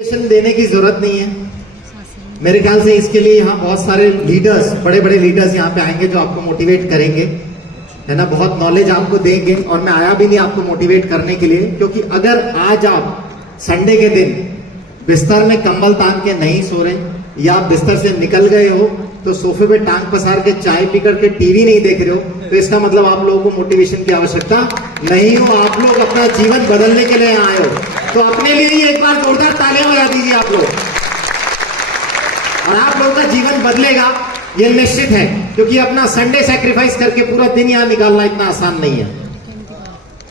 देने की जरूरत नहीं है। मेरे ख्याल से इसके लिए यहाँ बहुत सारे लीडर्स, बड़े बड़े लीडर्स यहाँ पे आएंगे जो आपको मोटिवेट करेंगे, है ना, बहुत नॉलेज आपको देंगे। और मैं आया भी नहीं आपको मोटिवेट करने के लिए, क्योंकि अगर आज आप संडे के दिन बिस्तर में कंबल तान के नहीं सो रहे या आप बिस्तर से निकल गए हो तो सोफे पे टांग पसार के चाय पी करके टीवी नहीं देख रहे हो, तो इसका मतलब आप लोगों को मोटिवेशन की आवश्यकता नहीं हो। आप लोग अपना जीवन बदलने के लिए आए हो, तो अपने लिए ही एक बार जोरदार तालियां बजा दीजिए आप लोग। और आप लोगों का जीवन बदलेगा ये निश्चित है, क्योंकि अपना संडे सैक्रिफाइस करके पूरा दिन यहाँ निकालना इतना आसान नहीं है।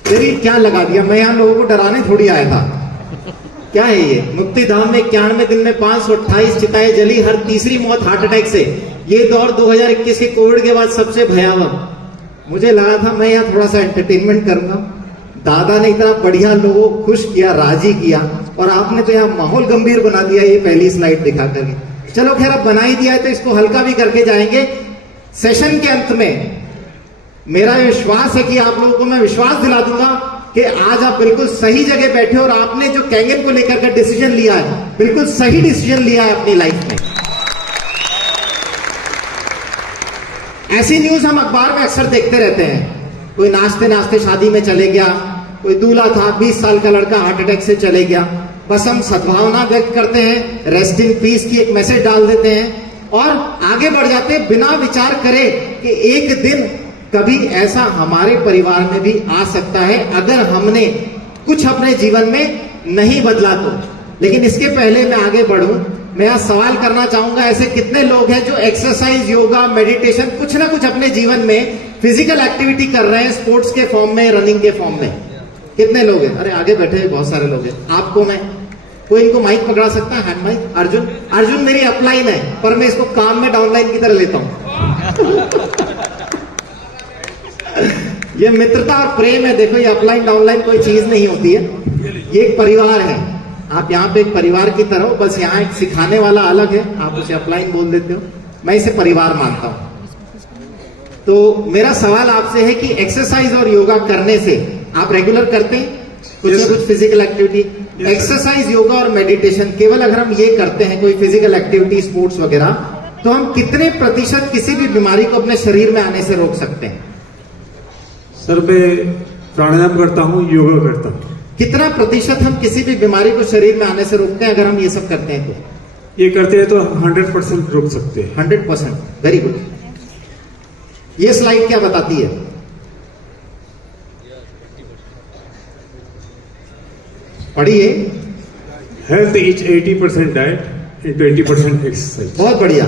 तेरी क्या लगा दिया, मैं यहाँ लोगों को डराने थोड़ी आया था। क्या है ये? मुक्ति धाम में 91 दिन में 528 चिताएं जली, हर तीसरी मौत हार्ट अटैक से। ये दौर 2021 के कोविड के बाद सबसे भयावह। मुझे लगा था मैं यहाँ थोड़ा सा एंटरटेनमेंट करूंगा, दादा ने इतना बढ़िया लोगों को खुश किया, राजी किया, और आपने तो यहाँ माहौल गंभीर बना दिया ये पहली स्लाइड दिखा करके। चलो खैर, अब बना ही दिया है तो इसको हल्का भी करके जाएंगे। सेशन के अंत में मेरा विश्वास है कि आप लोगों को मैं विश्वास दिला दूंगा कि आज आप बिल्कुल सही जगह बैठे और आपने जो कैंगन को लेकर के डिसीजन लिया है, बिल्कुल सही डिसीजन लिया है अपनी लाइफ में। ऐसी न्यूज हम अखबार में अक्सर देखते रहते हैं, कोई नाचते नाचते शादी में चले गया, कोई दूल्हा था 20 साल का लड़का हार्ट अटैक से चले गया। बस हम सद्भावना व्यक्त करते हैं, रेस्ट इन पीस की एक मैसेज डाल देते हैं और आगे बढ़ जाते हैं बिना विचार करे कि एक दिन कभी ऐसा हमारे परिवार में भी आ सकता है अगर हमने कुछ अपने जीवन में नहीं बदला तो। लेकिन इसके पहले मैं आगे बढ़ूं, मैं आज सवाल करना चाहूंगा, ऐसे कितने लोग हैं जो एक्सरसाइज, योगा, मेडिटेशन, कुछ ना कुछ अपने जीवन में फिजिकल एक्टिविटी कर रहे हैं, स्पोर्ट्स के फॉर्म में, रनिंग के फॉर्म में? कितने लोग हैं? अरे आगे बैठे बहुत सारे लोग हैं। आपको मैं, कोई इनको माइक पकड़ा सकता है? Hand mic. अर्जुन मेरी अपलाइन है, पर मैं इसको काम में डाउनलाइन की तरह लेता हूं। ये मित्रता और प्रेम है। देखो, ये अपलाइन डाउनलाइन कोई चीज नहीं होती है, ये एक परिवार है। आप यहाँ पे एक परिवार की तरह हो, बस यहाँ एक सिखाने वाला अलग है, आप उसे अपलाइन बोल देते हो, मैं इसे परिवार मानता हूं। तो मेरा सवाल आपसे है कि एक्सरसाइज और योगा करने से आप रेगुलर करते हैं कुछ ना कुछ फिजिकल एक्टिविटी? एक्सरसाइज, योगा और मेडिटेशन केवल अगर हम ये करते हैं, कोई फिजिकल एक्टिविटी, स्पोर्ट्स वगैरह, तो हम कितने प्रतिशत किसी भी बीमारी को अपने शरीर में आने से रोक सकते हैं? सर, मैं प्राणायाम करता हूँ, योगा करता हूँ। कितना प्रतिशत हम किसी भी बीमारी को शरीर में आने से रोकते हैं अगर हम ये सब करते हैं तो? ये करते हैं तो 100% रोक सकते हैं। 100%। Very good. ये स्लाइड क्या बताती है? पढ़िए। Health is 80% diet and 20% exercise. बहुत बढ़िया।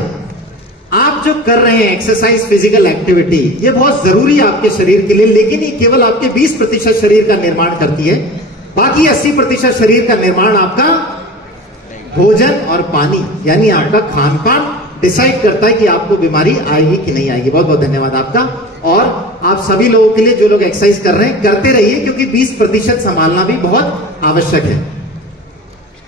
आप जो कर रहे हैं एक्सरसाइज, फिजिकल एक्टिविटी, ये बहुत जरूरी है आपके शरीर के लिए, लेकिन ये केवल आपके 20% शरीर का निर्माण करती है। बाकी 80% शरीर का निर्माण आपका भोजन और पानी, यानी आपका खान पान डिसाइड करता है कि आपको बीमारी आएगी कि नहीं आएगी। बहुत बहुत धन्यवाद आपका। और आप सभी लोगों के लिए, जो लोग एक्सरसाइज कर रहे हैं, करते रहिए, क्योंकि 20% संभालना भी बहुत आवश्यक है।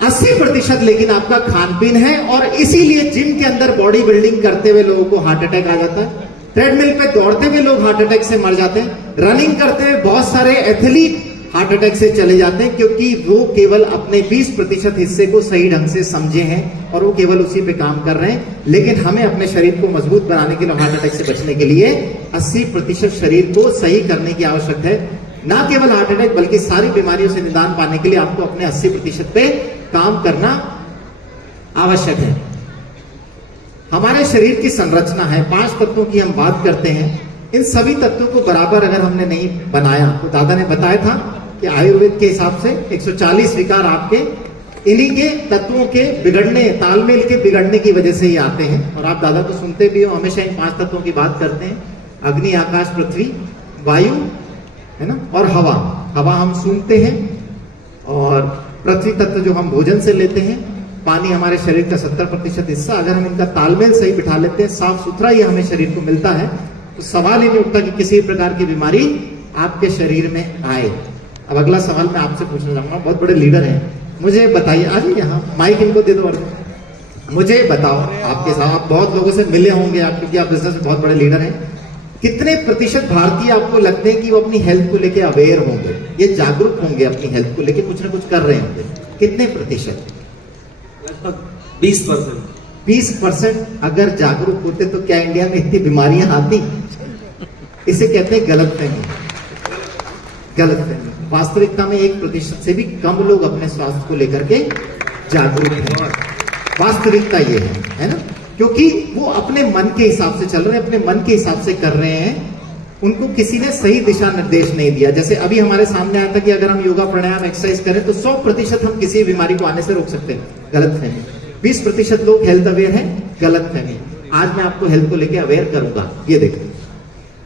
80% लेकिन आपका खान पीन है, और इसीलिए जिम के अंदर बॉडी बिल्डिंग करते हुए लोगों को हार्ट अटैक आ जाता है, ट्रेडमिल पे दौड़ते हुए लोग हार्ट अटैक से मर जाते हैं, रनिंग करते हुए बहुत सारे एथलीट हार्ट अटैक से चले जाते हैं, क्योंकि वो केवल अपने 20% हिस्से को सही ढंग से समझे हैं और वो केवल उसी पे काम कर रहे हैं। लेकिन हमें अपने शरीर को मजबूत बनाने के लिए, हार्ट अटैक से बचने के लिए 80% शरीर को सही करने की आवश्यकता है। ना केवल हार्ट अटैक, बल्कि सारी बीमारियों से निदान पाने के लिए आपको अपने 80% पे काम करना आवश्यक है। हमारे शरीर की संरचना है, 5 तत्वों की हम बात करते हैं। इन सभी तत्वों को बराबर अगर हमने नहीं बनाया, तो दादा ने बताया था कि आयुर्वेद के हिसाब से 140 विकार आपके इन्हीं के तत्वों के बिगड़ने, तालमेल के बिगड़ने की वजह से ही आते हैं। और आप दादा को सुनते भी हो, हमेशा इन 5 तत्वों की बात करते हैं। अग्नि, आकाश, पृथ्वी, वायु, है ना, और हवा। हवा हम सूंघते हैं, और पृथ्वी तत्व जो हम भोजन से लेते हैं, पानी हमारे शरीर का 70% हिस्सा। अगर हम इनका तालमेल सही बिठा लेते हैं, साफ सुथरा ही हमें शरीर को मिलता है, तो सवाल ही नहीं उठता कि किसी प्रकार की बीमारी आपके शरीर में आए। अब अगला सवाल मैं आपसे पूछना चाहूंगा, बहुत बड़े लीडर हैं, मुझे बताइए, आज यहाँ माइक इनको दे दो, मुझे बताओ, आपके साथ आप बहुत लोगों से मिले होंगे, आप, क्योंकि आप बिजनेस में बहुत बड़े लीडर हैं, कितने प्रतिशत भारतीय आपको लगते हैं कि वो अपनी हेल्थ को लेकर अवेयर होंगे, ये जागरूक होंगे, अपनी हेल्थ को लेकर कुछ ना कुछ कर रहे होंगे? कितने प्रतिशत? लगभग 20%। 20% अगर जागरूक होते तो क्या इंडिया में इतनी बीमारियां आती? इसे कहते हैं गलतफहमी। गलतफहमी। वास्तविकता में 1% से भी कम लोग अपने स्वास्थ्य को लेकर के जागरूक हैं। वास्तविकता ये है ना? क्योंकि वो अपने मन के हिसाब से चल रहे हैं, अपने मन के हिसाब से कर रहे हैं, उनको किसी ने सही दिशा निर्देश नहीं दिया। जैसे अभी हमारे सामने आया था कि अगर हम योगा प्राणायाम एक्सरसाइज करें तो 100% हम किसी बीमारी को आने से रोक सकते हैं। गलतफहमी। 20% लोग हेल्थ अवेयर हैं। गलतफहमी। आज मैं आपको हेल्थ को लेकर अवेयर करूंगा। ये देखो,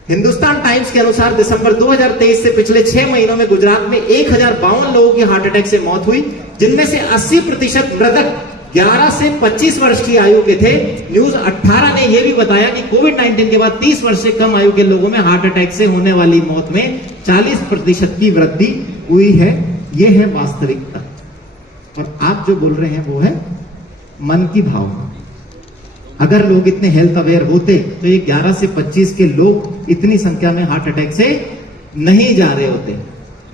हिंदुस्तान टाइम्स के अनुसार दिसंबर 2023 से पिछले 6 महीनों में गुजरात में 1052 लोगों की हार्ट अटैक से मौत हुई, जिनमें से 80% मृतक 11 से 25 वर्ष की आयु के थे। न्यूज 18 ने यह भी बताया कि कोविड-19 के बाद 30 वर्ष से कम आयु के लोगों में हार्ट अटैक से होने वाली मौत में 40% की वृद्धि हुई है। यह है वास्तविकता। और आप जो बोल रहे हैं वो है मन की भावना। अगर लोग इतने हेल्थ अवेयर होते तो ये 11 से 25 के लोग इतनी संख्या में हार्ट अटैक से नहीं जा रहे होते।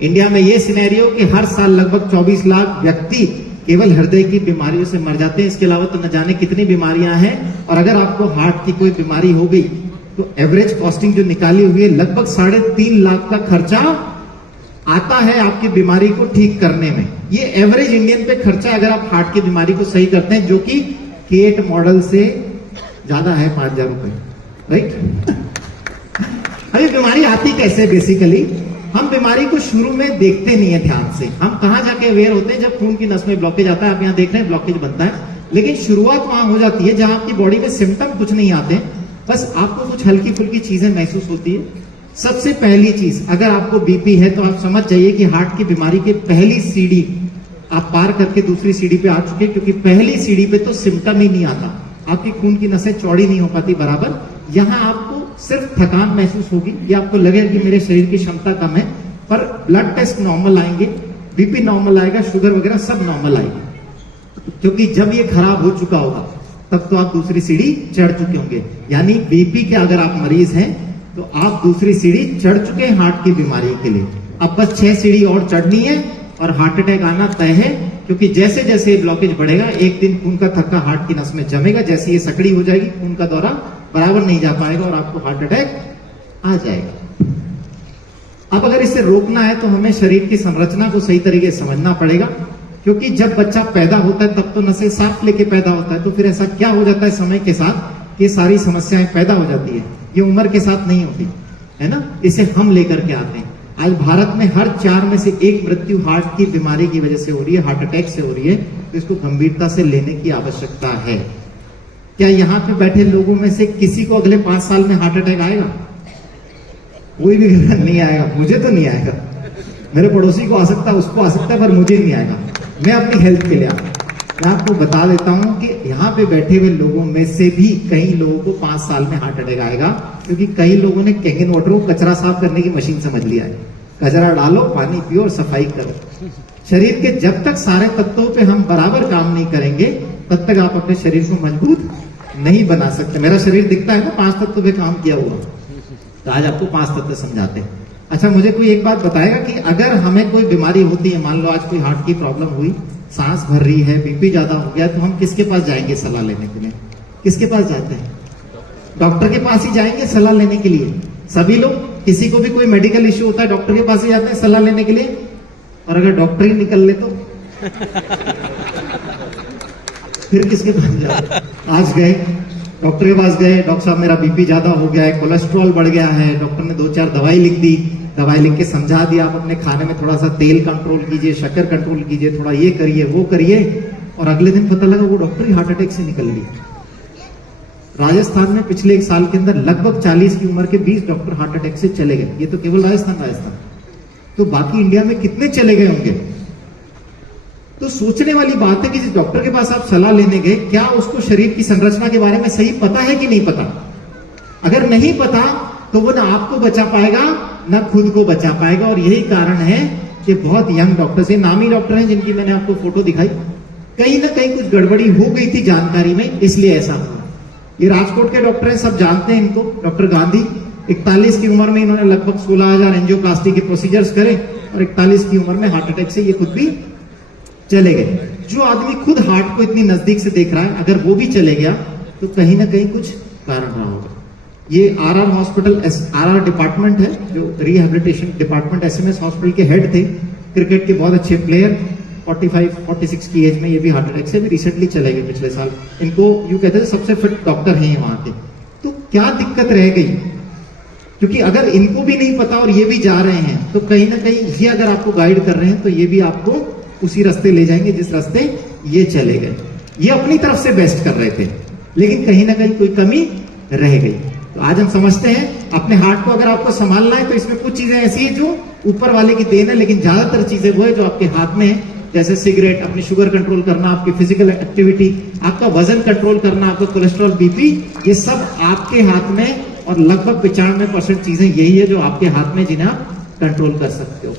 इंडिया में ये सिनेरियो कि हर साल लगभग 24 लाख व्यक्ति केवल हृदय की बीमारियों से मर जाते हैं। इसके अलावा तो न जाने कितनी बीमारियां हैं। और अगर आपको हार्ट की कोई बीमारी हो गई तो एवरेज कॉस्टिंग जो निकाली हुई है, लगभग 3.5 लाख का खर्चा आता है आपकी बीमारी को ठीक करने में। ये एवरेज इंडियन पे खर्चा अगर आप हार्ट की बीमारी को सही करते हैं, जो कि केट मॉडल से ज्यादा है 5,000 रुपए, राइट? अभी बीमारी आती कैसे? बेसिकली हम बीमारी को शुरू में देखते नहीं है ध्यान से। हम कहां जाके अवेयर होते हैं? जब खून की नस में ब्लॉकेज आता है। आप यहां देख रहे हैं ब्लॉकेज बनता है, लेकिन शुरुआत वहां हो जाती है जहां आपकी बॉडी में सिम्टम कुछ नहीं आते, बस आपको कुछ हल्की फुल्की चीजें महसूस होती है। सबसे पहली चीज, अगर आपको बीपी है तो आप समझ जाइए कि हार्ट की बीमारी की पहली सीढ़ी आप पार करके दूसरी सीढ़ी पे आ चुके, क्योंकि पहली सीढ़ी पे तो सिम्टम ही नहीं आता। आपकी खून की नसें चौड़ी नहीं हो पाती बराबर। यहां आपको सिर्फ थकान महसूस होगी, या आपको लगेगा कि मेरे शरीर की क्षमता कम है, पर ब्लड टेस्ट नॉर्मल आएंगे, बीपी नॉर्मल आएगा, शुगर वगैरह सब नॉर्मल आएगी। क्योंकि जब ये खराब हो चुका होगा तब तो आप दूसरी सीढ़ी चढ़ चुके होंगे। यानी बीपी के अगर आप मरीज हैं तो आप दूसरी सीढ़ी चढ़ चुके हैं हार्ट की बीमारी के लिए। अब बस 6 सीढ़ी और चढ़नी है और हार्ट अटैक आना तय है। क्योंकि जैसे जैसे ब्लॉकेज बढ़ेगा, एक दिन खून का थक्का हार्ट की नस में जमेगा, जैसे ये सकड़ी हो जाएगी, खून का दौरा बराबर नहीं जा पाएगा और आपको हार्ट अटैक आ जाएगा। अब अगर इसे रोकना है तो हमें शरीर की संरचना को सही तरीके से समझना पड़ेगा। क्योंकि जब बच्चा पैदा होता है तब तो नसें साफ लेके पैदा होता है, तो फिर ऐसा क्या हो जाता है समय के साथ कि सारी समस्याएं पैदा हो जाती है। ये उम्र के साथ नहीं होती है ना, इसे हम लेकर के आते हैं। आज भारत में हर 4 में से 1 मृत्यु हार्ट की बीमारी की वजह से हो रही है, हार्ट अटैक से हो रही है। तो इसको गंभीरता से लेने की आवश्यकता है। क्या यहाँ पे बैठे लोगों में से किसी को अगले 5 साल में हार्ट अटैक आएगा? कोई भी नहीं आएगा। मुझे तो नहीं आएगा, मेरे पड़ोसी को आ सकता है, उसको आ सकता है, पर मुझे नहीं आएगा। मैं अपनी हेल्थ के लिए आता हूं। मैं आपको बता देता हूं कि यहाँ पे बैठे हुए लोगों में से भी कई लोगों को 5 साल में हार्ट अटैक आएगा, क्योंकि कई लोगों ने कैंगन वाटर को कचरा साफ करने की मशीन समझ लिया है। कचरा डालो, पानी पियो और सफाई करो। शरीर के जब तक सारे तत्वों पे हम बराबर काम नहीं करेंगे तब तक आप अपने शरीर को मजबूत नहीं बना सकते। मेरा शरीर दिखता है ना 5 तत्वों पे काम किया हुआ, तो आज आपको 5 तत्व समझाते हैं। अच्छा, मुझे कोई एक बात बताएगा कि अगर हमें कोई बीमारी होती है, मान लो आज कोई हार्ट की प्रॉब्लम हुई, सांस भर रही है, बीपी ज्यादा हो गया, तो हम किसके पास जाएंगे सलाह लेने के लिए? किसके पास जाते हैं? डॉक्टर के पास ही जाएंगे सलाह लेने के लिए। सभी लोग, किसी को भी कोई मेडिकल इश्यू होता है डॉक्टर के पास ही जाते हैं सलाह लेने के लिए। और अगर डॉक्टर ही निकल ले तो फिर किसके पास जाते? आज गए डॉक्टर के पास गए, डॉक्टर साहब मेरा बीपी ज्यादा हो गया है, कोलेस्ट्रॉल बढ़ गया है। डॉक्टर ने 2-4 दवाई लिख दी, दवाई लिख के समझा दिया आप अपने खाने में थोड़ा सा तेल कंट्रोल कीजिए, शक्कर कंट्रोल कीजिए, थोड़ा ये करिए वो करिए, और अगले दिन पता लगा वो डॉक्टर ही हार्ट अटैक से निकल लिया। राजस्थान में पिछले 1 साल के अंदर लगभग 40 की उम्र के 20 डॉक्टर हार्ट अटैक से चले गए। ये तो केवल राजस्थान। तो बाकी इंडिया में कितने चले गए होंगे? तो सोचने वाली बात है कि जिस डॉक्टर के पास आप सलाह लेने गए, क्या उसको शरीर की संरचना के बारे में सही पता है कि नहीं पता? अगर नहीं पता तो वो ना आपको बचा पाएगा ना खुद को बचा पाएगा। और यही कारण है कि बहुत यंग डॉक्टर्स, ये नामी डॉक्टर हैं जिनकी मैंने आपको फोटो दिखाई, कहीं ना कहीं कुछ गड़बड़ी हो गई थी जानकारी में, इसलिए ऐसा हुआ। ये राजकोट के डॉक्टर हैं, सब जानते हैं इनको, डॉक्टर गांधी। 41 की उम्र में इन्होंने लगभग 16,000 एंजियोप्लास्टी के प्रोसीजर्स करे और 41 की उम्र में हार्ट अटैक से ये खुद भी चले गए। जो आदमी खुद हार्ट को इतनी नजदीक से देख रहा है, अगर वो भी चले गया तो कहीं ना कहीं कुछ कारण रहा होगा। ये आरआर हॉस्पिटल, आरआर डिपार्टमेंट है, जो रिहेबिलिटेशन डिपार्टमेंट एसएमएस हॉस्पिटल के हेड थे, क्रिकेट के बहुत अच्छे प्लेयर, 45-46 की एज में ये भी हार्ट अटैक से भी रिसेंटली चले गए पिछले साल। इनको यूं कहते थे सबसे फिट डॉक्टर हैं वहां के। तो क्या दिक्कत रह गई? क्योंकि अगर इनको भी नहीं पता और ये भी जा रहे हैं, तो कहीं ना कहीं ये अगर आपको गाइड कर रहे हैं तो ये भी आपको उसी रास्ते ले जाएंगे जिस रास्ते ये चले गए। ये अपनी तरफ से बेस्ट कर रहे थे, लेकिन कहीं ना कहीं कोई कमी रह गई। तो आज हम समझते हैं अपने हार्ट को अगर आपको संभालना है तो इसमें कुछ चीजें ऐसी है जो ऊपर वाले की देन है, लेकिन ज्यादातर चीजें वो है जो आपके हाथ में है। जैसे सिगरेट, अपनी शुगर कंट्रोल करना, आपकी फिजिकल एक्टिविटी, आपका वजन कंट्रोल करना, आपका कोलेस्ट्रॉल, बीपी, ये सब आपके हाथ में। और लगभग 95% चीजें यही है जो आपके हाथ में, जिन्हें आप कंट्रोल कर सकते हो।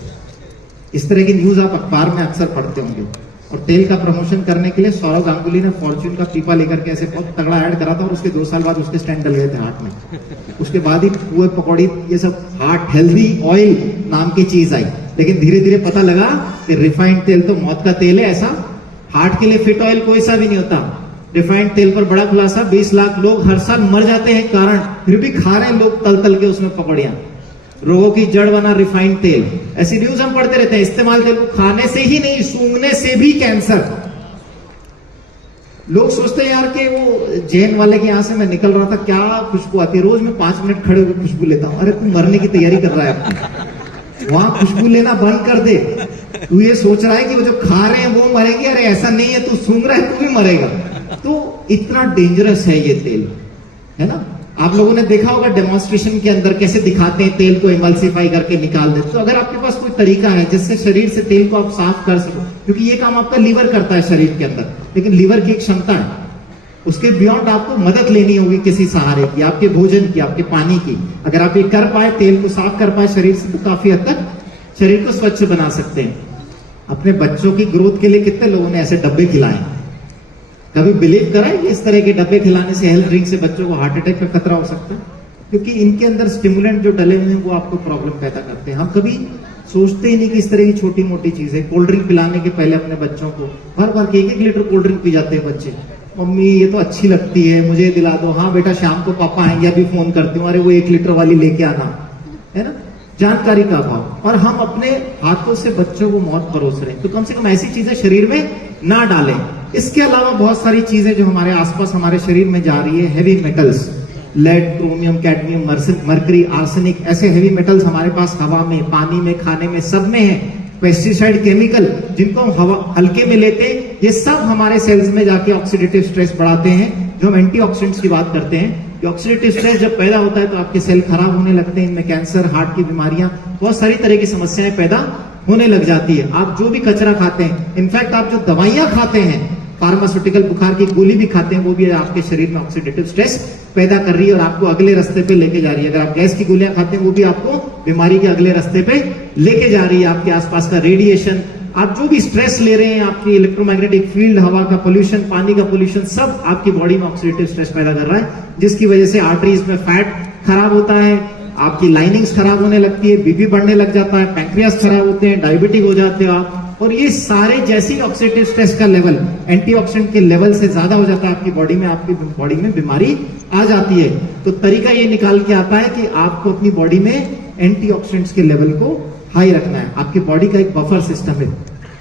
इस तरह की न्यूज आप अखबार में अक्सर पढ़ते होंगे। और तेल का प्रमोशन करने के लिए सौरव गांगुली ने फॉर्च्यून का पीपा लेकर के ऐसे बहुत तगड़ा ऐड करा था, और उसके 2 साल बाद उसके स्टैंड डल गए थे हार्ट में। उसके बाद ही पुए पकौड़ी, ये सब हार्ट हेल्दी ऑयल नाम की चीज आई। लेकिन धीरे धीरे पता लगा कि रिफाइंड तेल तो मौत का तेल है। ऐसा हार्ट के लिए फिट ऑयल कोई सा भी नहीं होता। रिफाइंड तेल पर बड़ा खुलासा, 20 लाख लोग हर साल मर जाते हैं कारण, फिर भी खा रहे हैं लोग तल तल के उसमें पकौड़ियां। रोगों की जड़ बना रिफाइंड तेल, ऐसी न्यूज हम पढ़ते रहते हैं। इस्तेमाल तेल को खाने से ही नहीं, सूंघने से भी कैंसर। लोग सोचते हैं यार कि वो जैन वाले के यहां से मैं निकल रहा था, क्या खुशबू आती है, रोज मैं 5 मिनट खड़े होकर खुशबू लेता हूं। अरे तू मरने की तैयारी कर रहा है अपनी, वहां खुशबू लेना बंद कर दे। तू ये सोच रहा है कि वो जो खा रहे हैं वो मरेंगे, अरे ऐसा नहीं है, तू सूंघ रहा है तू भी मरेगा। तो इतना डेंजरस है ये तेल, है ना। आप लोगों ने देखा होगा डेमोन्स्ट्रेशन के अंदर कैसे दिखाते हैं तेल को इमल्सिफाई करके निकाल देते। तो अगर आपके पास कोई तरीका है जिससे शरीर से तेल को आप साफ कर सको, क्योंकि ये काम आपका लीवर करता है शरीर के अंदर, लेकिन लीवर की एक क्षमता है, उसके बियॉन्ड आपको मदद लेनी होगी किसी सहारे की, आपके भोजन की, आपके पानी की। अगर आप ये कर पाए, तेल को साफ कर पाए शरीर से, तो काफी हद तक शरीर को स्वच्छ बना सकते हैं। अपने बच्चों की ग्रोथ के लिए कितने लोगों ने ऐसे डब्बे खिलाए? कभी बिलीव करा है कि इस तरह के डब्बे खिलाने से, हेल्थ ड्रिंक से बच्चों को हार्ट अटैक का खतरा हो सकता है? क्योंकि इनके अंदर स्टिमुलेंट जो डले हुए हैं वो आपको प्रॉब्लम पैदा करते हैं। हम कभी सोचते ही नहीं कि इस तरह की छोटी मोटी चीजें, कोल्ड ड्रिंक पिलाने के पहले अपने बच्चों को भर भर के 1-1 लीटर कोल्ड ड्रिंक पी जाते हैं बच्चे। मम्मी ये तो अच्छी लगती है, मुझे दिला दो। हाँ बेटा, शाम को पापा आएंगे, अभी फोन करती हूँ, अरे वो 1 लीटर वाली लेके आना, है ना। जानकारी का अभाव। और हम अपने हाथों से बच्चों को मौत परोस रहे हैं। तो कम से कम ऐसी चीजें शरीर में ना डालें। इसके अलावा बहुत सारी चीजें जो हमारे आसपास हमारे शरीर में जा रही है, heavy metals, lead, chromium, cadmium, mercury, arsenic, ऐसे हैवी मेटल्स हमारे पास हवा में, पानी में, खाने में, सब में है। पेस्टिसाइड, केमिकल, जिनको हम हवा हल्के में लेते हैं, ये सब हमारे सेल्स में जाके ऑक्सीडेटिव स्ट्रेस बढ़ाते हैं। जो हम एंटीऑक्सीडेंट्स की बात करते हैं, ऑक्सीडेटिव स्ट्रेस जब पैदा होता है तो आपके सेल खराब होने लगते हैं, इनमें कैंसर, हार्ट की बीमारियां, बहुत सारी तरह की समस्याएं पैदा होने लग जाती है। आप जो भी कचरा खाते हैं, इनफैक्ट आप जो दवाइयां खाते हैं, फार्मास्यूटिकल, बुखार की गोली भी खाते हैं, वो भी आपके शरीर में ऑक्सीडेटिव स्ट्रेस पैदा कर रही है और आपको अगले रास्ते पे लेके जा रही है। अगर आप गैस की गोलियां खाते हैं, वो भी आपको बीमारी के अगले रास्ते पे लेके जा रही है। आपके आसपास का रेडिएशन, आप जो भी स्ट्रेस ले रहे हैं, आपकी इलेक्ट्रोमैग्नेटिक फील्ड, हवा का पोल्यूशन, पानी का पोल्यूशन, सब आपकी बॉडी में ऑक्सीडेटिव स्ट्रेस पैदा कर रहा है, जिसकी वजह से आर्टरीज में फैट खराब होता है, आपकी लाइनिंग्स खराब होने लगती है, बीपी बढ़ने लग जाता है, पैंक्रियास खराब होते हैं, डायबिटिक हो जाते हो आप। और ये सारे जैसे ऑक्सीडेटिव स्ट्रेस का लेवल एंटीऑक्सीडेंट के लेवल से ज्यादा हो जाता है आपकी बॉडी में बीमारी आ जाती है। तो तरीका ये निकाल के आता है कि आपको अपनी बॉडी में एंटीऑक्सीडेंट्स के लेवल को हाई रखना है। आपकी बॉडी का एक बफर सिस्टम है,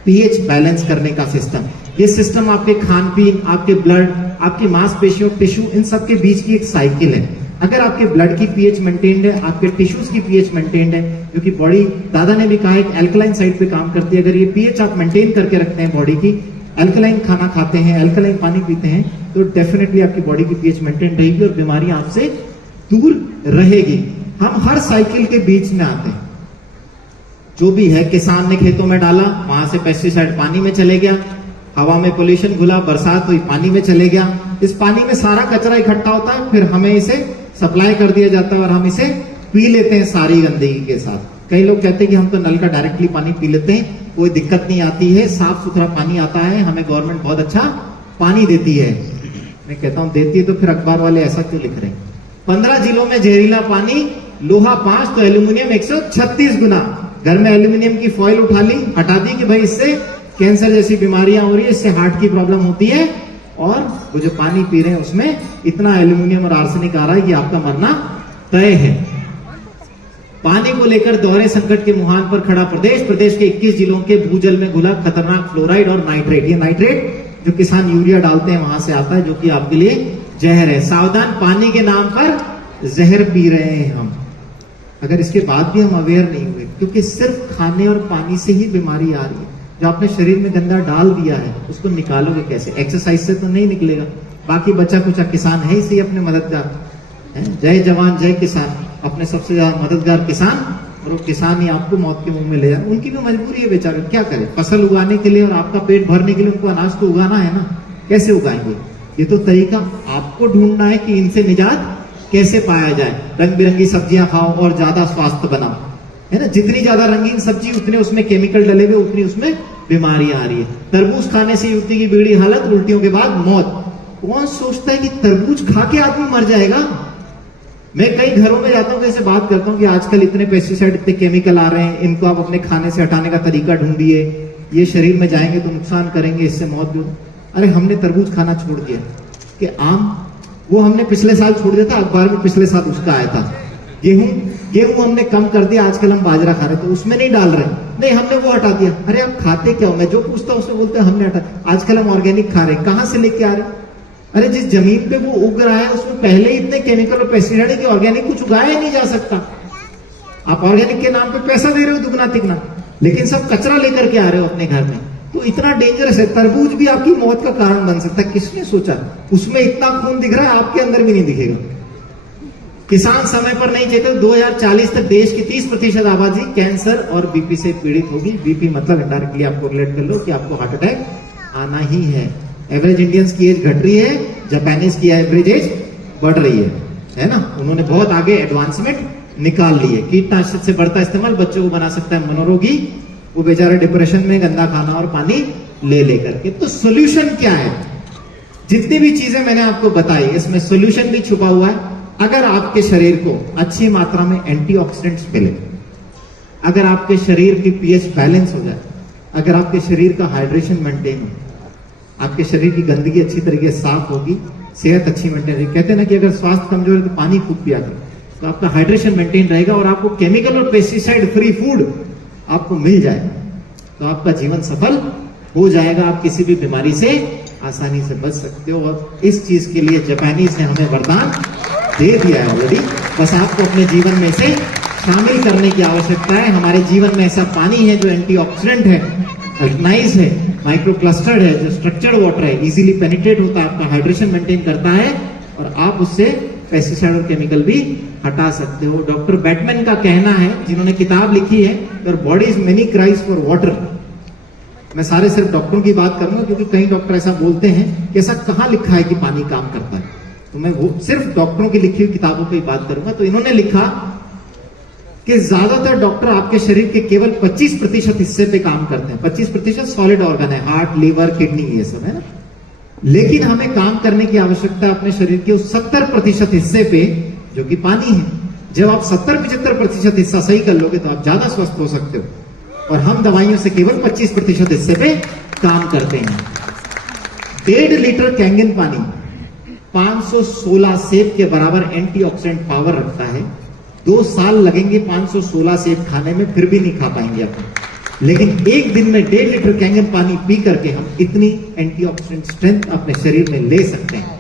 पीएच बैलेंस करने का सिस्टम। ये सिस्टम आपके खान पीन, आपके ब्लड, आपकी मांसपेशियों, टिश्यू, इन सब के बीच की एक साइकिल है। अगर आपके ब्लड की पीएच मेंटेन्ड है, आपके टिश्यूज की पीएच मेंटेन्ड है, क्योंकि बॉडी, दादा ने भी कहा है, एल्कलाइन साइड पे काम करती है। अगर ये पीएच आप मेंटेन करके रखते हैं बॉडी की, एल्कलाइन खाना खाते हैं, एल्कलाइन पानी पीते हैं, तो डेफिनेटली आपकी बॉडी की पीएच मेंटेन रहेगी और बीमारी आपसे दूर रहेगी। हम हर साइकिल के बीच में आते हैं। जो भी है, किसान ने खेतों में डाला, वहां से पेस्टिसाइड पानी में चले गया, हवा में पोल्यूशन घुला, बरसात हुई, पानी में चले गया। इस पानी में सारा कचरा इकट्ठा होता है, फिर हमें इसे सप्लाई कर दिया जाता है और हम इसे पी लेते हैं सारी गंदगी के साथ। कई लोग कहते हैं कि हम तो नल का डायरेक्टली पानी पी लेते हैं, कोई दिक्कत नहीं आती है, साफ सुथरा पानी आता है, हमें गवर्नमेंट बहुत अच्छा पानी देती है। मैं कहता हूं देती है तो फिर अखबार वाले ऐसा क्यों लिख रहे हैं? 15 जिलों में जहरीला पानी, लोहा 5 तो एल्यूमिनियम 136 गुना। घर में एल्यूमिनियम की फॉइल उठा ली, हटा दी कि भाई इससे कैंसर जैसी बीमारियां हो रही है, इससे हार्ट की प्रॉब्लम होती है, और वो जो पानी पी रहे हैं उसमें इतना एल्यूमिनियम और आर्सेनिक आ रहा है कि आपका मरना तय है। पानी को लेकर दोहरे संकट के मुहान पर खड़ा प्रदेश के 21 जिलों के भूजल में घुला खतरनाक फ्लोराइड और नाइट्रेट। ये नाइट्रेट जो किसान यूरिया डालते हैं वहां से आता है, जो कि आपके लिए जहर है। सावधान, पानी के नाम पर जहर पी रहे हैं हम। अगर इसके बाद भी हम अवेयर नहीं हुए, क्योंकि सिर्फ खाने और पानी से ही बीमारी आ रही है। जो आपने शरीर में गंदा डाल दिया है उसको निकालोगे कैसे? एक्सरसाइज से तो नहीं निकलेगा। बाकी बचा कुचा किसान है इसी अपने मददगार है। जय जवान जय किसान, अपने सबसे ज्यादा मददगार किसान, और वो किसान ही आपको मौत के मुंह में ले जाए। उनकी भी मजबूरी है बेचारे, क्या करें? फसल उगाने के लिए और आपका पेट भरने के लिए उनको अनाज तो उगाना है ना, कैसे उगाएंगे? ये तो तरीका आपको ढूंढना है कि इनसे निजात कैसे पाया जाए। रंग बिरंगी सब्जियां खाओ और ज्यादा स्वास्थ्य बनाओ, है ना। जितनी ज्यादा रंगीन सब्जी उतने उसमें केमिकल डले हुए, उतनी उसमें बीमारी आ रही है। तरबूज खाने से युवती की बिगड़ी हालत, उल्टियों के बाद मौत। कौन सोचता है कि तरबूज खा के आदमी मर जाएगा? मैं कई घरों में जाता हूं, ऐसे बात करता हूं कि आजकल इतने पेस्टिसाइड, इतने केमिकल आ रहे हैं, इनको आप अपने खाने से हटाने का तरीका ढूंढिए, ये शरीर में जाएंगे तो नुकसान करेंगे, इससे मौत भी। अरे हमने तरबूज खाना छोड़ दिया कि आम, वो हमने पिछले साल छोड़ दिया था, अखबार में पिछले साल उसका आया था। गेहूं हमने कम कर दिया, आजकल हम बाजरा खा रहे, तो उसमें नहीं डाल रहे, नहीं हमने वो हटा दिया। अरे आप खाते क्या हो? मैं जो पूछता हूं उसमें बोलते हैं हमने हटा। आजकल हम ऑर्गेनिक खा रहे, कहां से लेके आ रहे? अरे जिस जमीन पे वो उग रहा है उसमें पहले ही इतने केमिकल और पेस्टिसाइड है कि ऑर्गेनिक कुछ उगाया ही नहीं जा सकता। आप ऑर्गेनिक के नाम पे पैसा दे रहे हो दुगना तिगना, लेकिन सब कचरा लेकर के आ रहे हो अपने घर में। तो इतना डेंजरस है। तरबूज भी आपकी मौत का कारण बन सकता है। किसने सोचा? उसमें इतना खून दिख रहा है, आपके अंदर भी नहीं दिखेगा। किसान समय पर नहीं चेते, 2040 तक देश की 30% आबादी कैंसर और बीपी से पीड़ित होगी। बीपी मतलब इनडायरेक्टली आपको रिलेट कर लो कि आपको हार्ट अटैक आना ही है। एवरेज इंडियंस की एज घट रही है, जापानीज की एवरेज एज बढ़ रही है ना। उन्होंने बहुत आगे एडवांसमेंट निकाल ली है। कीटनाशक से बढ़ता इस्तेमाल बच्चों को बना सकता है मनोरोगी। वो बेचारे डिप्रेशन में गंदा खाना और पानी ले लेकर के। तो सोल्यूशन क्या है? जितनी भी चीजें मैंने आपको बताई, इसमें सोल्यूशन भी छुपा हुआ है। अगर आपके शरीर को अच्छी मात्रा में एंटीऑक्सीडेंट्स मिले, अगर आपके शरीर की पीएच बैलेंस हो जाए, अगर आपके शरीर का हाइड्रेशन मेंटेन हो, आपके शरीर की गंदगी अच्छी तरीके से साफ होगी, सेहत अच्छी मेंटेन रहेगी। कहते हैं ना कि अगर स्वास्थ्य कमजोर है तो पानी खूब पिया करो, तो आपका हाइड्रेशन मेंटेन रहेगा और आपको केमिकल और पेस्टिसाइड फ्री फूड आपको मिल जाएगा, तो आपका जीवन सफल हो जाएगा। आप किसी भी बीमारी से आसानी से बच सकते हो। और इस चीज के लिए जापानीज ने हमें वरदान दे दिया है ऑलरेडी। बस आपको अपने जीवन में से शामिल करने की आवश्यकता है। हमारे जीवन में ऐसा पानी है जो एंटीऑक्सीडेंट है, अल्कलाइज है, माइक्रो क्लस्टर्ड है, जो स्ट्रक्चर्ड वाटर है, इजीली पेनिट्रेट होता है, आपका हाइड्रेशन मेंटेन करता है, और आप उससे पेस्टिसाइड और केमिकल भी हटा सकते हो। डॉक्टर बैटमैन का कहना है, जिन्होंने किताब लिखी है your body is many cries for water. मैं सारे सिर्फ डॉक्टरों की बात करूंगा क्योंकि कई डॉक्टर ऐसा बोलते हैं कि ऐसा कहां लिखा है कि पानी काम करता है, तो मैं वो सिर्फ डॉक्टरों की लिखी हुई किताबों पर बात करूंगा। तो इन्होंने लिखा कि ज्यादातर डॉक्टर आपके शरीर के केवल 25% हिस्से पे काम करते हैं। 25% सॉलिड ऑर्गन है, हार्ट, लीवर, किडनी, ये सब है ना। लेकिन हमें काम करने की आवश्यकता है अपने शरीर के उस 70% हिस्से पे जो कि पानी है। जब आप 70-75% हिस्सा सही कर लोगे तो आप ज्यादा स्वस्थ हो सकते हो, और हम दवाइयों से केवल 25% हिस्से पे काम करते हैं। 1.5 लीटर कैंगन पानी 516 सेब के बराबर एंटीऑक्सीडेंट पावर रखता है। 2 साल लगेंगे 516 सेब खाने में, फिर भी नहीं खा पाएंगे आप। लेकिन एक दिन में 1.5 लीटर कैंगन पानी पी करके हम इतनी एंटीऑक्सीडेंट स्ट्रेंथ अपने शरीर में ले सकते हैं।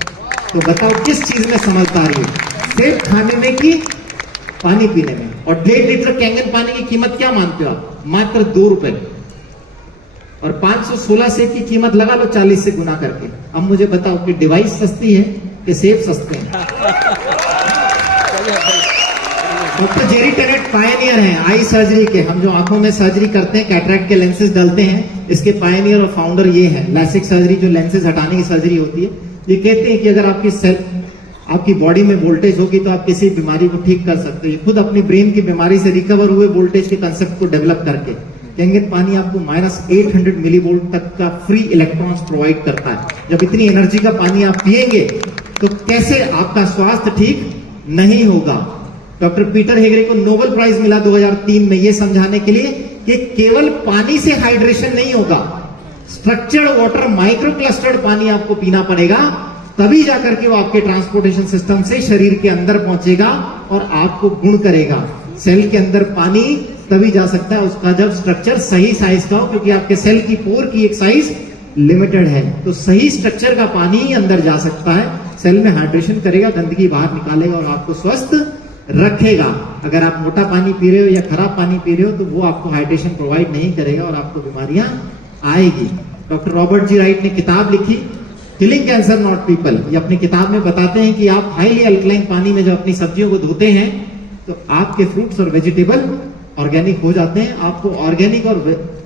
तो बताओ किस चीज में समझदारी है, सेब खाने में कि पानी पीने में? और 1.5 लीटर कैंगन पानी की कीमत क्या मानते हो आप? मात्र 2 रुपए। और 516 सेब की कीमत लगा लो 40 से गुना करके। अब मुझे बताओ कि डिवाइस सस्ती है कि सेब सस्ते हैं? डॉक्टर जेरी टेनेट पायनियर हैं आई सर्जरी के। हम जो आंखों में सर्जरी करते हैं, कैटरैक्ट के लेंसेज डलते हैं, इसके पायनियर और फाउंडर ये हैं। लैसिक सर्जरी जो लेंसेज हटाने की सर्जरी होती है, ये कहते हैं कि अगर आपकी बॉडी में वोल्टेज होगी तो आप किसी बीमारी को ठीक कर सकते हो। खुद अपनी ब्रेन की बीमारी से रिकवर हुए वोल्टेज के कंसेप्ट को डेवलप करके। कैंगन पानी आपको -800 मिलीवोल्ट तक का फ्री इलेक्ट्रॉन्स प्रोवाइड करता है। जब इतनी एनर्जी का पानी आप पिएंगे तो कैसे आपका स्वास्थ्य ठीक नहीं होगा? डॉक्टर पीटर हेगरे को नोबेल प्राइज मिला 2003 में, यह समझाने के लिए कि केवल पानी से हाइड्रेशन नहीं होगा, स्ट्रक्चर्ड वाटर, माइक्रो क्लस्टर्ड पानी आपको पीना पड़ेगा, तभी जाकर के वो आपके ट्रांसपोर्टेशन सिस्टम से शरीर के अंदर पहुंचेगा और आपको गुण करेगा। सेल के अंदर पानी तभी जा सकता है उसका जब स्ट्रक्चर सही साइज का हो, क्योंकि आपके सेल की पोर की एक साइज लिमिटेड है, तो सही स्ट्रक्चर का पानी ही अंदर जा सकता है, सेल में हाइड्रेशन करेगा, गंदगी बाहर निकालेगा और आपको स्वस्थ रखेगा। अगर आप मोटा पानी पी रहे हो या खराब पानी पी रहे हो तो वो आपको हाइड्रेशन प्रोवाइड नहीं करेगा और आपको बीमारियां आएगी। डॉक्टर रॉबर्ट जी राइट ने किताब लिखी किलिंग कैंसर नॉट पीपल। ये अपनी किताब में बताते हैं कि आप हाईली अल्कलाइन पानी में जब अपनी सब्जियों को धोते हैं तो आपके फ्रूट्स और वेजिटेबल ऑर्गेनिक हो जाते हैं। आपको ऑर्गेनिक और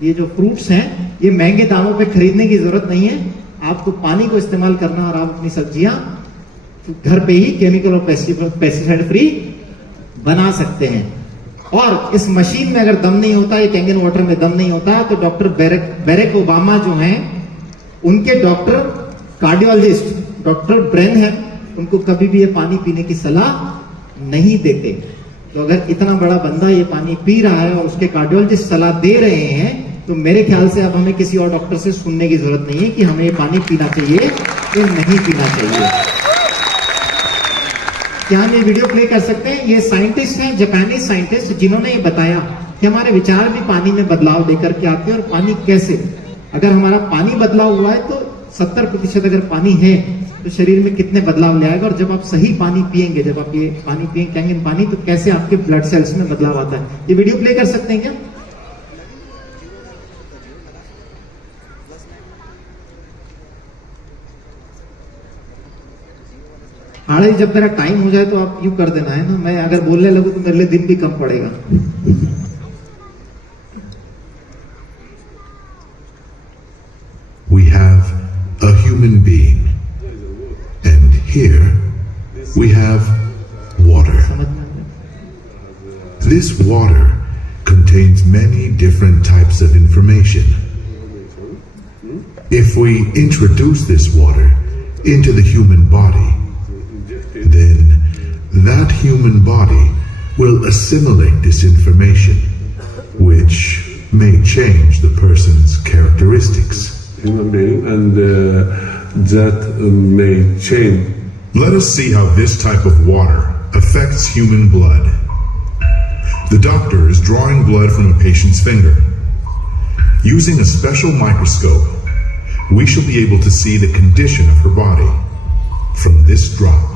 ये जो फ्रूट्स हैं ये महंगे दामों पे खरीदने की जरूरत नहीं है, आपको पानी को इस्तेमाल करना और आप अपनी सब्जियां घर पे ही केमिकल और पेस्टिसाइड फ्री बना सकते हैं। और इस मशीन में अगर दम नहीं होता, ये कैंगन वाटर में दम नहीं होता, तो डॉक्टर बैरक ओबामा जो हैं उनके डॉक्टर कार्डियोलॉजिस्ट डॉक्टर ब्रेन है, उनको कभी भी ये पानी पीने की सलाह नहीं देते। तो अगर इतना बड़ा बंदा ये पानी पी रहा है और उसके कार्डियोलॉजिस्ट सलाह दे रहे हैं तो मेरे ख्याल से अब हमें किसी और डॉक्टर से सुनने की जरूरत नहीं है कि हमें ये पानी पीना चाहिए या नहीं पीना चाहिए। क्या हम ये वीडियो प्ले कर सकते हैं? ये साइंटिस्ट हैं, जापानीज साइंटिस्ट, जिन्होंने ये बताया कि हमारे विचार भी पानी में बदलाव लेकर के आते हैं और पानी कैसे। अगर हमारा पानी बदलाव हुआ है तो 70% अगर पानी है तो शरीर में कितने बदलाव ले आएगा। और जब आप सही पानी पिएंगे, जब आप ये पानी पिएंगे कैंगन पानी, तो कैसे आपके ब्लड सेल्स में बदलाव आता है। ये वीडियो प्ले कर सकते हैं क्या? हाड़े जब मेरा टाइम हो जाए तो आप यूं कर देना है ना, मैं अगर बोलने लगूं तो मेरे लिए दिन भी कम पड़ेगा। We have a human being, and here we have water. समझ में आ रहा है? This water contains many different types of information. If we introduce this water into the human body, then that human body will assimilate this information, which may change the person's characteristics. Human being, and that may change. Let us see how this type of water affects human blood. The doctor is drawing blood from a patient's finger. Using a special microscope, we shall be able to see the condition of her body from this drop.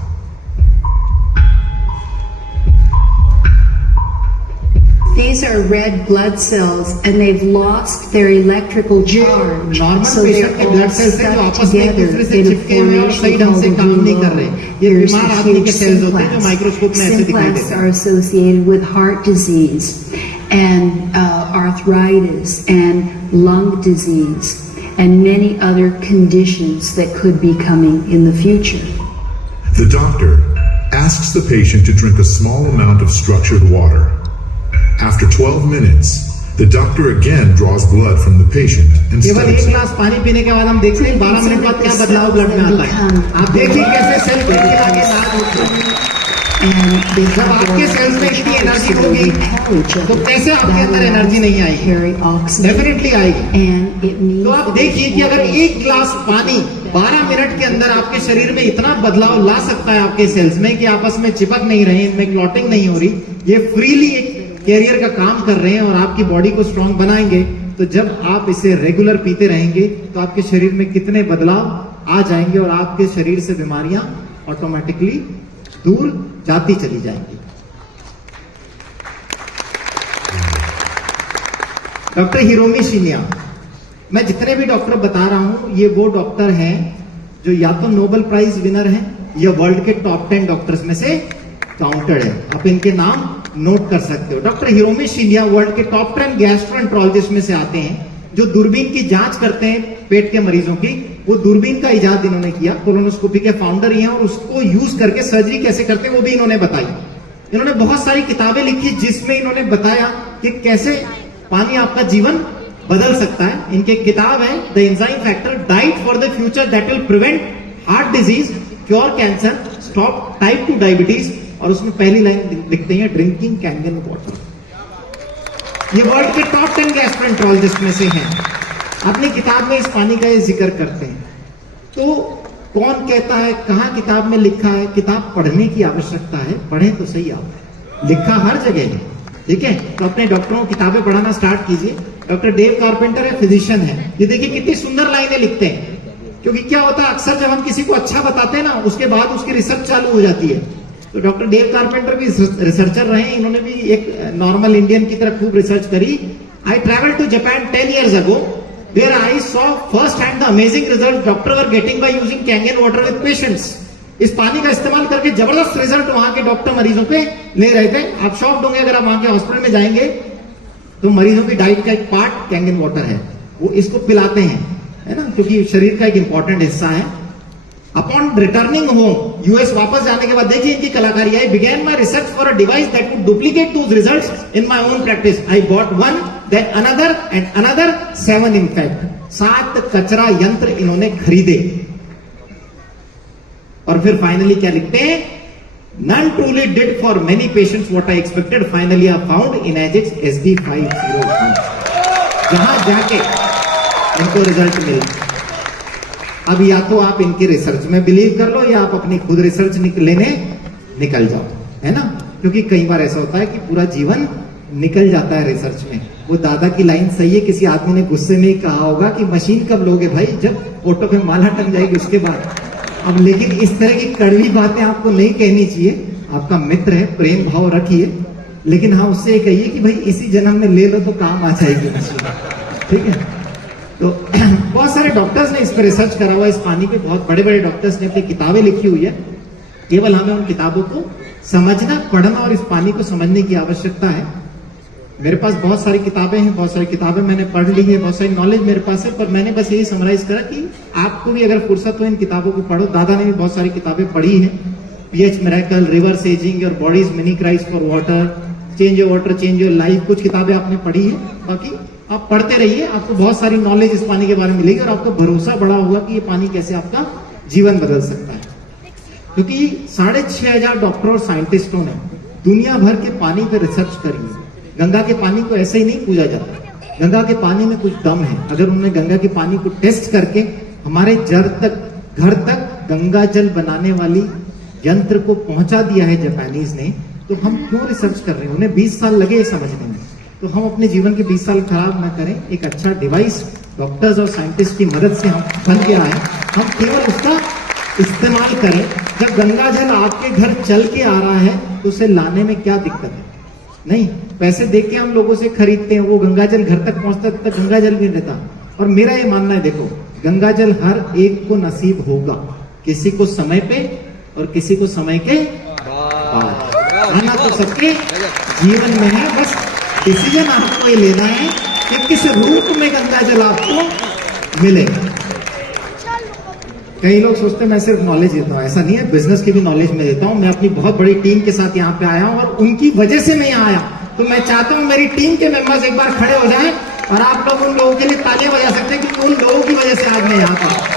These are red blood cells, and they've lost their electrical charge. Normal So patient के they're blood all sales हैं जो stuck आपस में एक together दूसरे से in a चिपके हुए हैं और सही formation ढंग से called a काम नहीं कर रहे। rouleau. ये Here's बीमार a आदमी के huge सेल्स होते हैं जो simplex. माइक्रोस्कोप में ऐसे दिखाई Simplex देते are हैं। associated with heart disease and arthritis and lung disease and many other conditions that could be coming in the future. The doctor asks the patient to drink a small amount of structured water. After 12 minutes, the doctor again draws blood from the patient and केवल studies एक it. गिलास पानी पीने के बाद हम देखते हैं 12 मिनट बाद क्या बदलाव ब्लड में आता है। आप देखिए कैसे सेल खिलखिला के लाल होते हैं। And they जब आपके सेल्स में इतनी एनर्जी होगी तो कैसे आपके अंदर एनर्जी नहीं आएगी? carry oxygen. डेफिनेटली आएगी। And it means तो आप देखिए कि अगर एक गिलास पानी 12 मिनट के अंदर आपके शरीर में इतना बदलाव ला सकता है आपके सेल्स में कि आपस में चिपक नहीं रहे, इनमें क्लॉटिंग नहीं हो रही, ये फ्रीली एक कैरियर का काम कर रहे हैं और आपकी बॉडी को स्ट्रांग बनाएंगे, तो जब आप इसे रेगुलर पीते रहेंगे तो आपके शरीर में कितने बदलाव आ जाएंगे और आपके शरीर से बीमारियां ऑटोमेटिकली दूर जाती चली जाएंगी। डॉक्टर हिरोमी शिनिया, मैं जितने भी डॉक्टर बता रहा हूं ये वो डॉक्टर हैं जो या तो नोबेल प्राइज विनर हैं या वर्ल्ड के टॉप 10 डॉक्टर्स में से काउंटेड है। आप इनके नाम नोट कर सकते हो। डॉक्टर हिरोमी शिनिया वर्ल्ड के टॉप 10 गैस्ट्रोएंट्रोलॉजिस्ट में से आते हैं जो दूरबीन की जांच करते हैं पेट के मरीजों की। वो दूरबीन का इजाद इन्होंने किया, कोलोनोस्कोपी के फाउंडर ही हैं और उसको यूज करके सर्जरी कैसे करते हैं वो भी इन्होंने बताई। इन्होंने बहुत सारी किताबें लिखी जिसमें इन्होंने बताया कि कैसे पानी आपका जीवन बदल सकता है। इनकी एक किताब है the enzyme factor, diet for the future that will prevent heart disease, cure cancer, stop type 2 diabetes, और उसमें पहली लाइन लिखते हैं ड्रिंकिंग कैंगन वाटर। ये वर्ल्ड के टॉप 10 गैस्ट्रोएंट्रोलॉजिस्ट में से हैं। अपनी किताब में इस पानी का ये जिक्र करते हैं। तो कौन कहता है, कहाँ किताब में लिखा है? किताब पढ़ने की आवश्यकता है, पढ़ें तो सही आप, लिखा हर जगह है, ठीक है। तो अपने डॉक्टरों को किताबें पढ़ाना स्टार्ट कीजिए। डॉक्टर डेव कारपेंटर है, फिजिशियन है, ये देखिए कितनी सुंदर लाइनें लिखते हैं। क्योंकि क्या होता है, अक्सर जब हम किसी को अच्छा बताते हैं ना, उसके बाद उसकी रिसर्च चालू हो जाती है। तो डॉक्टर डेव कारपेंटर भी रिसर्चर रहे हैं, इन्होंने भी एक नॉर्मल इंडियन की तरह खूब रिसर्च करी। I travel to Japan 10 years ago where I saw first hand the amazing results doctor were getting by using Kangen water with patients. इस पानी का इस्तेमाल करके जबरदस्त रिजल्ट वहां के डॉक्टर मरीजों पे ले रहे थे। आप शॉक्ड होंगे अगर आप वहां के हॉस्पिटल में जाएंगे तो मरीजों की डाइट का एक पार्ट कैंगन वाटर है, वो इसको पिलाते हैं, है ना, क्योंकि शरीर का एक इंपॉर्टेंट हिस्सा है। अपॉन रिटर्निंग होम, यूएस वापस जाने के बाद देखिए इनकी कलाकारी। I began my research for a device that would duplicate those results in my own practice. I bought one, then another and another, 7 in fact। 7 कचरा यंत्र इन्होंने खरीदे। और फिर फाइनली क्या लिखते हैं? None truly did for many patients what I expected. Finally, I found Inagix SD501. जहां जाके इनको रिजल्ट मिला। अब या तो आप इनकी रिसर्च में बिलीव कर लो या आप अपनी खुद रिसर्च लेने निकल जाओ, है ना। क्योंकि कई बार ऐसा होता है कि पूरा जीवन निकल जाता है रिसर्च में। वो दादा की लाइन सही है, किसी आदमी ने गुस्से में ही कहा होगा कि मशीन कब लोगे भाई, जब फोटो पे माला टंग जाएगी उसके बाद। अब लेकिन इस तरह की कड़वी बातें आपको नहीं कहनी चाहिए। आपका मित्र है, प्रेम भाव रखिए, लेकिन हाँ उससे ये कहिए कि भाई इसी जन्म में ले लो तो काम आ जाएगी मशीन, ठीक है। तो बहुत सारे डॉक्टर्स ने इस पर रिसर्च करा हुआ, इस पानी पे बहुत बड़े बड़े डॉक्टर्स ने अपनी किताबें लिखी हुई है। केवल हमें उन किताबों को समझना, पढ़ना और इस पानी को समझने की आवश्यकता है। मेरे पास बहुत सारी किताबें हैं, बहुत सारी किताबें मैंने पढ़ ली है, बहुत सारी नॉलेज मेरे पास है, पर मैंने बस यही समराइज करा कि आपको भी अगर फुर्सत हो इन किताबों को पढ़ो। दादा ने भी बहुत सारी किताबें पढ़ी है, pH Miracle, Reverse Ageing, Your Body's Many Cries for Water, Change Your Water Change Your Life, कुछ किताबें आपने पढ़ी है। बाकी आप पढ़ते रहिए, आपको बहुत सारी नॉलेज इस पानी के बारे में मिलेगी और आपको भरोसा बड़ा होगा कि ये पानी कैसे आपका जीवन बदल सकता है। क्योंकि 6500 डॉक्टर और साइंटिस्टों ने दुनिया भर के पानी पर रिसर्च करी है। गंगा के पानी को ऐसे ही नहीं पूजा जाता, गंगा के पानी में कुछ दम है। अगर उन्होंने गंगा के पानी को टेस्ट करके हमारे घर तक गंगा जल बनाने वाली यंत्र को पहुंचा दिया है जापानीज ने, तो हम क्यों रिसर्च कर रहे हैं? उन्हें 20 साल लगे समझने में, तो हम अपने जीवन के 20 साल खराब ना करें। एक अच्छा डिवाइस डॉक्टर्स और साइंटिस्ट की मदद से हम बन के आए, हम केवल उसका इस्तेमाल करें। जब गंगा जल आपके घर चल के आ रहा है तो उसे लाने में क्या दिक्कत है? नहीं, पैसे देके हम लोगों से खरीदते हैं, वो गंगा जल घर तक पहुंचता तक गंगा जल नहीं रहता। और मेरा ये मानना है, देखो गंगा जल हर एक को नसीब होगा, किसी को समय पे और किसी को समय के बाद। आना तो सबके जीवन में है, बस डिसीजन आपको ये लेना है कि किस रूप में गंगा जल आपको मिलेगा। कई लोग सोचते हैं मैं सिर्फ नॉलेज देता हूं, ऐसा नहीं है, बिजनेस की भी नॉलेज मैं देता हूं। मैं अपनी बहुत बड़ी टीम के साथ यहाँ पे आया हूं और उनकी वजह से मैं यहाँ आया। तो मैं चाहता हूं मेरी टीम के मेंबर्स एक बार खड़े हो जाएं और आप लोग उन लोगों के लिए तालियां बजा सकते हैं क्योंकि उन लोगों की वजह से आज मैं यहाँ था।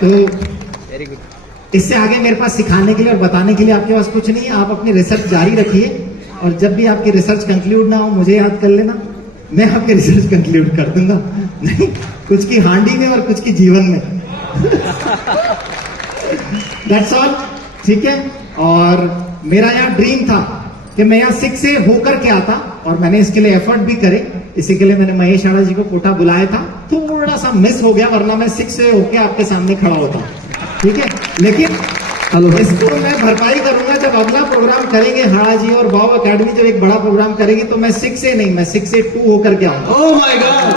तो इससे आगे मेरे पास सिखाने के लिए और बताने के लिए आपके पास कुछ नहीं है। आप अपनी रिसर्च जारी रखिए और जब भी आपकी रिसर्च कंक्लूड ना हो मुझे याद कर लेना, मैं आपकी रिसर्च कंक्लूड कर दूंगा। नहीं, कुछ की हांडी में और कुछ की जीवन में। दैट्स ऑल, ठीक है। और मेरा यहाँ ड्रीम था कि मैं यहाँ 6 से होकर के आता और मैंने इसके लिए एफर्ट भी करे। इसी के लिए मैंने महेश आड़ा जी को कोटा बुलाया था, थोड़ा सा मिस हो गया, वरना मैं 6 से होके आपके सामने खड़ा होता, ठीक है। लेकिन इसको मैं भरपाई करूंगा जब अगला प्रोग्राम करेंगे। हाड़ा जी और बाव अकेडमी जब एक बड़ा प्रोग्राम करेगी तो मैं 6 से नहीं, मैं 6 से 2 होकर के आऊंगा। ओह माय गॉड,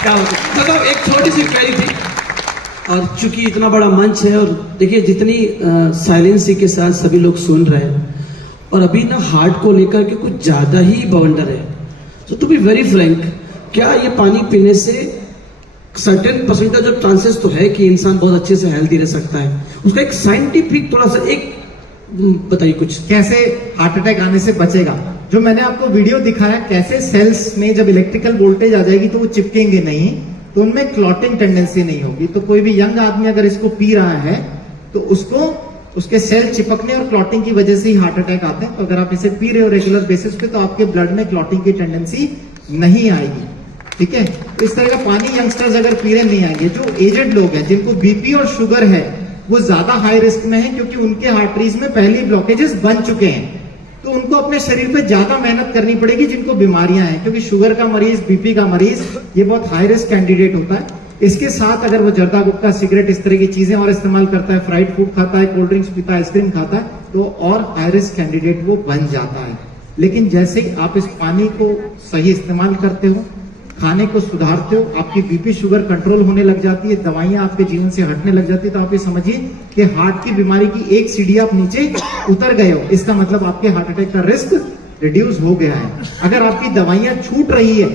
क्या मतलब एक छोटी सी क्वेरी थी। और चूंकि इतना बड़ा मंच है और देखिए जितनी साइलेंसी के साथ सभी लोग सुन रहे हैं और अभी ना हार्ट को लेकर के कुछ ज्यादा ही बवंडर है। तो टू बी वेरी फ्रैंक, क्या ये पानी पीने से सर्टेन परसेंटेज ऑफ चांसेस तो है कि इंसान बहुत अच्छे से हेल्दी रह सकता है? उसका एक साइंटिफिक थोड़ा सा एक बताइए कुछ, कैसे हार्ट अटैक आने से बचेगा। जो मैंने आपको वीडियो दिखाया कैसे सेल्स में जब इलेक्ट्रिकल वोल्टेज आ जाएगी तो वो चिपकेंगे नहीं, तो उनमें क्लॉटिंग टेंडेंसी नहीं होगी। तो कोई भी यंग आदमी अगर इसको पी रहा है तो उसको उसके सेल चिपकने और क्लॉटिंग की वजह से ही हार्ट अटैक आते हैं। तो अगर आप इसे पी रहे हो रेगुलर बेसिस पे तो आपके ब्लड में क्लॉटिंग की टेंडेंसी नहीं आएगी, ठीक है। तो इस तरह का पानी यंगस्टर्स अगर पी रहे नहीं आएंगे। जो एजेड लोग हैं जिनको बीपी और शुगर है वो ज्यादा हाई रिस्क में है, क्योंकि उनके आर्टरीज में पहले ब्लॉकेजेस बन चुके हैं। तो उनको अपने शरीर पे ज्यादा मेहनत करनी पड़ेगी जिनको बीमारियां हैं, क्योंकि शुगर का मरीज, बीपी का मरीज ये बहुत हाई रिस्क कैंडिडेट होता है। इसके साथ अगर वो जर्दा, गुटखा, सिगरेट इस तरह की चीजें और इस्तेमाल करता है, फ्राइड फूड खाता है, कोल्ड ड्रिंक्स पीता है, आइसक्रीम खाता है, तो और हाई रिस्क कैंडिडेट वो बन जाता है। लेकिन जैसे ही आप इस पानी को सही इस्तेमाल करते हो, खाने को सुधारते हो, आपकी बीपी शुगर कंट्रोल होने लग जाती है, दवाइयां आपके जीवन से हटने लग जाती है, तो आप ये समझिए कि हार्ट की बीमारी की एक सीढ़ी आप नीचे उतर गए हो। इसका मतलब आपके हार्ट अटैक का रिस्क रिड्यूस हो गया है। अगर आपकी दवाइयां छूट रही है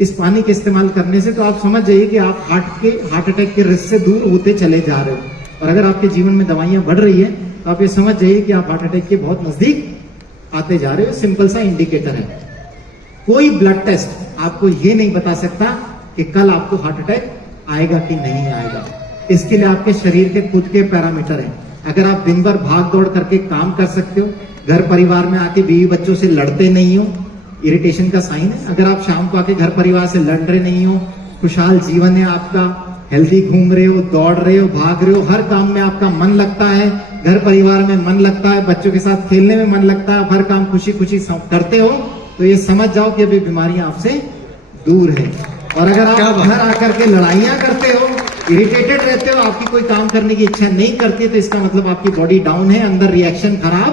इस पानी के इस्तेमाल करने से, तो आप समझ जाइए कि आप हार्ट अटैक के रिस्क से दूर होते चले जा रहे हो। और अगर आपके जीवन में दवाइयां बढ़ रही है तो आप ये समझ जाइए कि आप हार्ट अटैक के बहुत नजदीक आते जा रहे हो। सिंपल सा इंडिकेटर है। कोई ब्लड टेस्ट आपको ये नहीं बता सकता कि कल आपको हार्ट अटैक आएगा कि नहीं आएगा। इसके लिए आपके शरीर के खुद के पैरामीटर हैं। अगर आप दिन भर भाग दौड़ करके काम कर सकते हो, घर परिवार में आके बीवी बच्चों से लड़ते नहीं हो, इरिटेशन का साइन है। अगर आप शाम को आके घर परिवार से लड़ रहे नहीं हो, खुशहाल जीवन है आपका, हेल्दी घूम रहे हो, दौड़ रहे हो, भाग रहे हो, हर काम में आपका मन लगता है, घर परिवार में मन लगता है, बच्चों के साथ खेलने में मन लगता है, हर काम खुशी खुशी करते हो, तो ये समझ जाओ कि अभी बीमारियां आपसे दूर है। और अगर आप घर आकर के लड़ाइयां करते हो, इरिटेटेड रहते हो, आपकी कोई काम करने की इच्छा नहीं करती, तो इसका मतलब आपकी बॉडी डाउन है, अंदर रिएक्शन खराब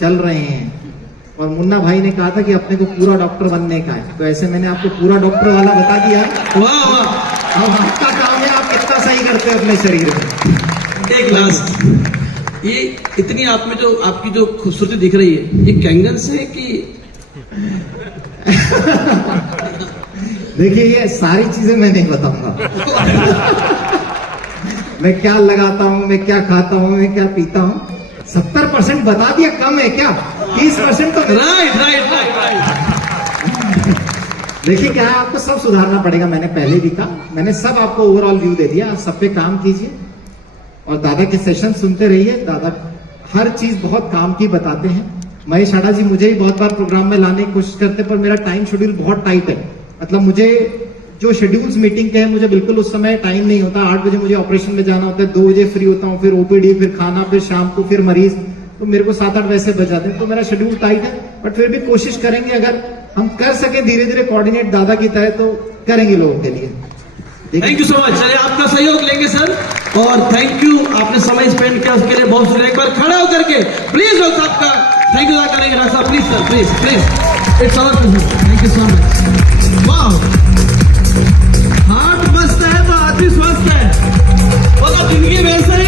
चल रहे हैं। और मुन्ना भाई ने कहा था कि अपने को पूरा डॉक्टर बनने का है, तो ऐसे मैंने आपको पूरा डॉक्टर वाला बता दिया। वाह वाह, अब आपका काम है आप कितना सही करते हो अपने शरीर में। एक लास्ट, ये इतनी आप में जो आपकी जो खूबसूरती दिख रही है, ये कैंगन से कि देखिए ये सारी चीजें मैं नहीं बताऊंगा। मैं क्या लगाता हूं, मैं क्या खाता हूं, मैं क्या पीता हूं, 70% बता दिया, कम है क्या? 30% तो राइट राइट राइट। देखिए क्या है, आपको सब सुधारना पड़ेगा। मैंने पहले भी कहा, मैंने सब आपको ओवरऑल व्यू दे दिया। आप सब पे काम कीजिए और दादा के सेशन सुनते रहिए। दादा हर चीज बहुत काम की बताते हैं। महेश आड़ा जी मुझे ही बहुत बार प्रोग्राम में लाने की कोशिश करते हैं, पर मेरा टाइम शेड्यूल बहुत टाइट है। मतलब मुझे जो शेड्यूल्स मीटिंग के हैं, मुझे बिल्कुल उस समय टाइम नहीं होता। 8 बजे मुझे ऑपरेशन में जाना होता है, 2 बजे फ्री होता हूँ, फिर ओपीडी, फिर खाना, फिर शाम को फिर मरीज, तो मेरे को 7-8 वैसे बज जाते हैं। तो मेरा शेड्यूल टाइट है, बट फिर भी कोशिश करेंगे, अगर हम कर सके धीरे धीरे कोऑर्डिनेट दादा की तरह, तो करेंगे लोगों के लिए। Thank you so much. चलिए आपका सहयोग लेंगे सर, और थैंक यू, आपने समय स्पेंड किया उसके लिए बहुत शुक्रिया। एक बार खड़ा होकर के प्लीज लोग सबका थैंक यू करेंगे। डॉक्टर साहब please sir, please please, it's our pleasure, thank you so much. वाह, हार्ट मस्त है तो आदमी स्वस्थ है, वो तो जिंदगी में से